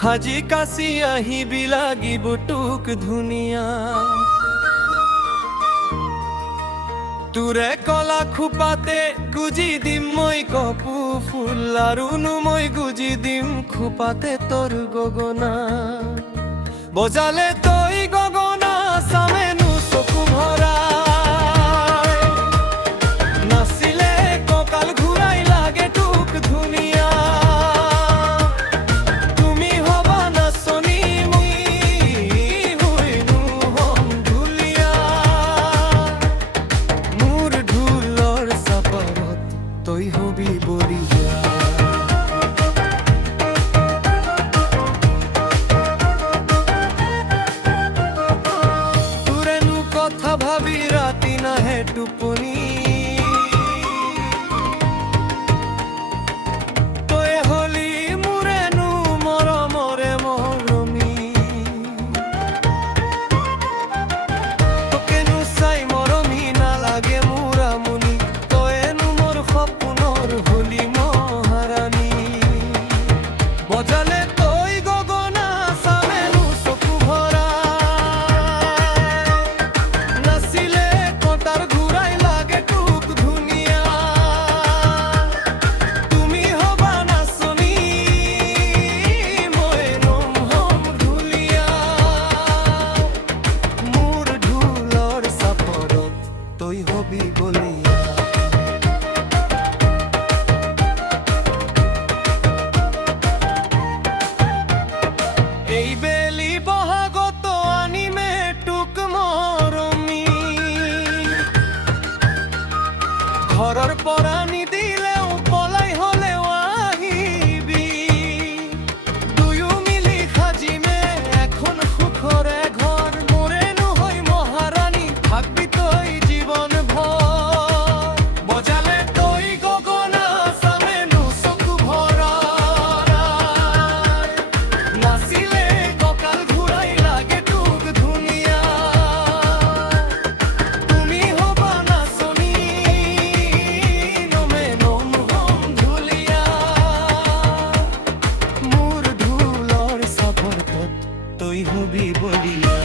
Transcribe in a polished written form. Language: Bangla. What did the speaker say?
সাজি কাচি আহিবি লাগিব তোক ধুনীয়া তোৰে কলা খোপাতে গুজি দিম মই কপু ফুল আৰুনো মই গুজি দিম খোপাতে তোৰ গগনা বজালে তই গগনা চামেনো চকু ভৰাই নাচিলে কঁকাল ঘূৰাই লাগে তোক ধুনীয়া তুমি হবা নাচনী মই হৈনো হম ঢুলীয়া মোৰ ঢোলৰ চাপাৰত তই হবি বলিয়া কথা ভাবি রাতি নাহে টোপনি তই হলি মোৰেনো মৰমৰে মৰমী তোকেনো চাই মৰমী নালাগে মোৰ আমনি তইনো মোৰ সপোনৰ হলি মহাৰাণী বজালে তই গগনা চামেনো চকু ভৰা তই হবি বলিয়া এই বেলি বহাগত আনিমে তোক মৰমী ঘৰৰ পৰা নিদিলেও পলাই হলেও আহিবি দুয়ো মিলি সাজিমে এখন সুখৰে ঘৰ মোৰেনো হৈ মহাৰাণী ভাববি তই জীবন ভৰ বজালে তই গগনা চামেনো চকু ভৰাই নাচিলে কঁকাল ঘূৰাই লাগে তোক ধুনীয়া তুমি হবা নাচনী নমে নম হম ঢুলীয়া মোৰ ঢোলৰ চাপৰত তই হবি বলিয়া